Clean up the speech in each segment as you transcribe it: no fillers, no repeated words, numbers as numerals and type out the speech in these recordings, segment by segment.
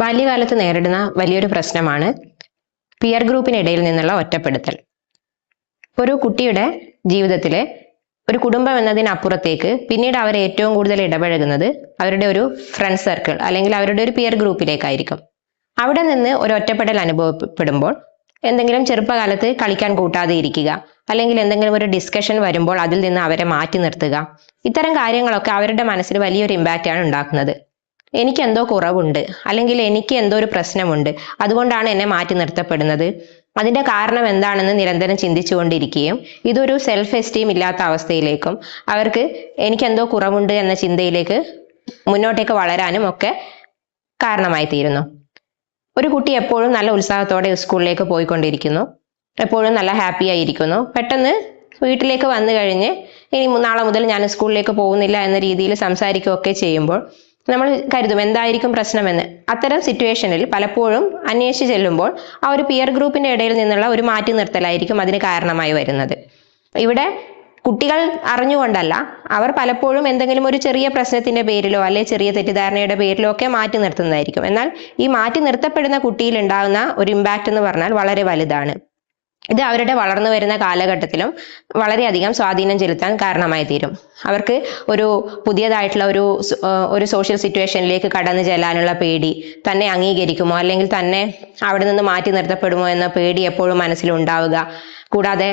ബാല്യകാലത്ത് നേരിടുന്ന വലിയൊരു പ്രശ്നമാണ് പിയർ ഗ്രൂപ്പിനിടയിൽ നിന്നുള്ള ഒറ്റപ്പെടുത്തൽ. ഒരു കുട്ടിയുടെ ജീവിതത്തിലെ ഒരു കുടുംബം എന്നതിനപ്പുറത്തേക്ക് പിന്നീട് അവർ ഏറ്റവും കൂടുതൽ ഇടപഴകുന്നത് അവരുടെ ഒരു ഫ്രണ്ട് സർക്കിൾ അല്ലെങ്കിൽ അവരുടെ ഒരു പിയർ ഗ്രൂപ്പിലേക്കായിരിക്കും. അവിടെ നിന്ന് ഒരു ഒറ്റപ്പെടൽ അനുഭവപ്പെടുമ്പോൾ എന്തെങ്കിലും ചെറുപ്പകാലത്ത് കളിക്കാൻ കൂട്ടാതെ ഇരിക്കുക, അല്ലെങ്കിൽ എന്തെങ്കിലും ഒരു ഡിസ്കഷൻ വരുമ്പോൾ അതിൽ നിന്ന് അവരെ മാറ്റി നിർത്തുക, ഇത്തരം കാര്യങ്ങളൊക്കെ അവരുടെ മനസ്സിൽ വലിയൊരു ഇമ്പാക്റ്റ് ആണ് ഉണ്ടാക്കുന്നത്. എനിക്ക് എന്തോ കുറവുണ്ട്, അല്ലെങ്കിൽ എനിക്ക് എന്തോ ഒരു പ്രശ്നമുണ്ട്, അതുകൊണ്ടാണ് എന്നെ മാറ്റി നിർത്തപ്പെടുന്നത്, അതിന്റെ കാരണം എന്താണെന്ന് നിരന്തരം ചിന്തിച്ചുകൊണ്ടിരിക്കുകയും ഇതൊരു സെൽഫ് എസ്റ്റീം ഇല്ലാത്ത അവസ്ഥയിലേക്കും അവർക്ക് എനിക്കെന്തോ കുറവുണ്ട് എന്ന ചിന്തയിലേക്ക് മുന്നോട്ടേക്ക് വളരാനും ഒക്കെ കാരണമായി തീരുന്നു. ഒരു കുട്ടി എപ്പോഴും നല്ല ഉത്സാഹത്തോടെ സ്കൂളിലേക്ക് പോയിക്കൊണ്ടിരിക്കുന്നു, എപ്പോഴും നല്ല ഹാപ്പി ആയിരിക്കുന്നു. പെട്ടെന്ന് വീട്ടിലേക്ക് വന്നു കഴിഞ്ഞ് ഇനി നാളെ മുതൽ ഞാൻ സ്കൂളിലേക്ക് പോകുന്നില്ല എന്ന രീതിയിൽ സംസാരിക്കുകയൊക്കെ ചെയ്യുമ്പോൾ നമ്മൾ കരുതും എന്തായിരിക്കും പ്രശ്നമെന്ന്. അത്തരം സിറ്റുവേഷനിൽ പലപ്പോഴും അന്വേഷിച്ച് ചെല്ലുമ്പോൾ ആ ഒരു പിയർ ഗ്രൂപ്പിന്റെ ഇടയിൽ നിന്നുള്ള ഒരു മാറ്റി നിർത്തലായിരിക്കും അതിന് കാരണമായി വരുന്നത്. ഇവിടെ കുട്ടികൾ അറിഞ്ഞുകൊണ്ടല്ല, അവർ പലപ്പോഴും എന്തെങ്കിലും ഒരു ചെറിയ പ്രശ്നത്തിന്റെ പേരിലോ അല്ലെ ചെറിയ തെറ്റിദ്ധാരണയുടെ പേരിലോ ഒക്കെ മാറ്റി നിർത്തുന്നതായിരിക്കും. എന്നാൽ ഈ മാറ്റി നിർത്തപ്പെടുന്ന കുട്ടിയിൽ ഉണ്ടാകുന്ന ഒരു ഇമ്പാക്റ്റ് എന്ന് പറഞ്ഞാൽ വളരെ വലുതാണ്. ഇത് അവരുടെ വളർന്നു വരുന്ന കാലഘട്ടത്തിലും വളരെയധികം സ്വാധീനം ചെലുത്താൻ കാരണമായി തീരും. അവർക്ക് ഒരു പുതിയതായിട്ടുള്ള ഒരു സോഷ്യൽ സിറ്റുവേഷനിലേക്ക് കടന്നു ചെല്ലാനുള്ള പേടി, തന്നെ അംഗീകരിക്കുമോ അല്ലെങ്കിൽ തന്നെ അവിടെ നിന്ന് മാറ്റി നിർത്തപ്പെടുമോ എന്ന പേടി എപ്പോഴും മനസ്സിലുണ്ടാവുക. കൂടാതെ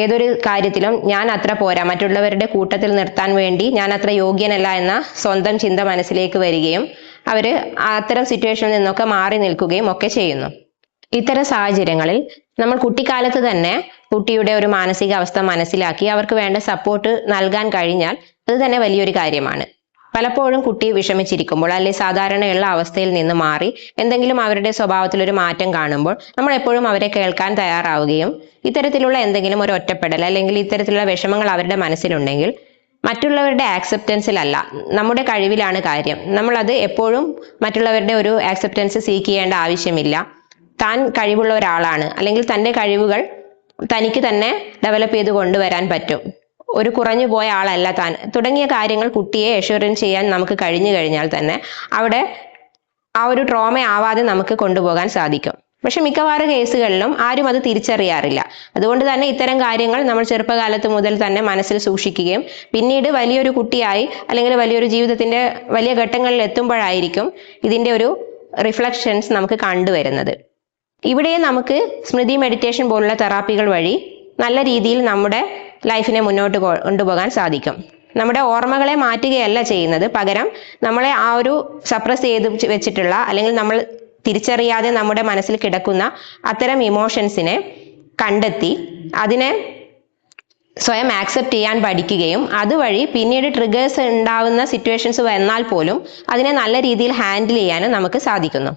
ഏതൊരു കാര്യത്തിലും ഞാൻ അത്ര പോരാ, മറ്റുള്ളവരുടെ കൂട്ടത്തിൽ നിർത്താൻ വേണ്ടി ഞാൻ അത്ര യോഗ്യനല്ല എന്ന സ്വന്തം ചിന്ത മനസ്സിലേക്ക് വരികയും അവര് അത്തരം സിറ്റുവേഷനിൽ നിന്നൊക്കെ മാറി നിൽക്കുകയും ഒക്കെ ചെയ്യുന്നു. ഇത്തരം സാഹചര്യങ്ങളിൽ നമ്മൾ കുട്ടിക്കാലത്ത് തന്നെ കുട്ടിയുടെ ഒരു മാനസികാവസ്ഥ മനസ്സിലാക്കി അവർക്ക് വേണ്ട സപ്പോർട്ട് നൽകാൻ കഴിഞ്ഞാൽ അത് തന്നെ വലിയൊരു കാര്യമാണ്. പലപ്പോഴും കുട്ടി വിഷമിച്ചിരിക്കുമ്പോൾ അല്ലെങ്കിൽ സാധാരണയുള്ള അവസ്ഥയിൽ നിന്ന് മാറി എന്തെങ്കിലും അവരുടെ സ്വഭാവത്തിൽ ഒരു മാറ്റം കാണുമ്പോൾ നമ്മൾ എപ്പോഴും അവരെ കേൾക്കാൻ തയ്യാറാവുകയും ഇത്തരത്തിലുള്ള എന്തെങ്കിലും ഒരു ഒറ്റപ്പെടൽ അല്ലെങ്കിൽ ഇത്തരത്തിലുള്ള വിഷമങ്ങൾ അവരുടെ മനസ്സിലുണ്ടെങ്കിൽ മറ്റുള്ളവരുടെ ആക്സെപ്റ്റൻസിലല്ല, നമ്മുടെ കഴിവിലാണ് കാര്യം. നമ്മളത് എപ്പോഴും മറ്റുള്ളവരുടെ ഒരു ആക്സെപ്റ്റൻസ് സീക്ക് ചെയ്യേണ്ട ആവശ്യമില്ല. താൻ കഴിവുള്ള ഒരാളാണ്, അല്ലെങ്കിൽ തൻ്റെ കഴിവുകൾ തനിക്ക് തന്നെ ഡെവലപ്പ് ചെയ്ത് കൊണ്ടുവരാൻ പറ്റും, ഒരു കുറഞ്ഞു പോയ ആളല്ല താൻ, തുടങ്ങിയ കാര്യങ്ങൾ കുട്ടിയെ അഷ്വറൻസ് ചെയ്യാൻ നമുക്ക് കഴിഞ്ഞു കഴിഞ്ഞാൽ തന്നെ അവിടെ ആ ഒരു ട്രോമ ആവാതെ നമുക്ക് കൊണ്ടുപോകാൻ സാധിക്കും. പക്ഷെ മിക്കവാറും കേസുകളിലും ആരും അത് തിരിച്ചറിയാറില്ല. അതുകൊണ്ട് തന്നെ ഇത്തരം കാര്യങ്ങൾ നമ്മൾ ചെറുപ്പകാലത്ത് മുതൽ തന്നെ മനസ്സിൽ സൂക്ഷിക്കുകയും പിന്നീട് വലിയൊരു കുട്ടിയായി അല്ലെങ്കിൽ വലിയൊരു ജീവിതത്തിന്റെ വലിയ ഘട്ടങ്ങളിൽ എത്തുമ്പോഴായിരിക്കും ഇതിന്റെ ഒരു റിഫ്ലക്ഷൻസ് നമുക്ക് കണ്ടുവരുന്നത്. ഇവിടെ നമുക്ക് സ്മൃതി മെഡിറ്റേഷൻ പോലുള്ള തെറാപ്പികൾ വഴി നല്ല രീതിയിൽ നമ്മുടെ ലൈഫിനെ മുന്നോട്ട് കൊണ്ടുപോകാൻ സാധിക്കും. നമ്മുടെ ഓർമ്മകളെ മാറ്റുകയല്ല ചെയ്യുന്നത്, പകരം നമ്മളെ ആ ഒരു സപ്രസ് ചെയ്ത് വെച്ചിട്ടുള്ള അല്ലെങ്കിൽ നമ്മൾ തിരിച്ചറിയാതെ നമ്മുടെ മനസ്സിൽ കിടക്കുന്ന അത്തരം ഇമോഷൻസിനെ കണ്ടെത്തി അതിനെ സ്വയം ആക്സെപ്റ്റ് ചെയ്യാൻ പഠിക്കുകയും അതുവഴി പിന്നീട് ട്രിഗേഴ്സ് ഉണ്ടാവുന്ന സിറ്റുവേഷൻസ് വന്നാൽ പോലും അതിനെ നല്ല രീതിയിൽ ഹാൻഡിൽ ചെയ്യാനും നമുക്ക് സാധിക്കുന്നു.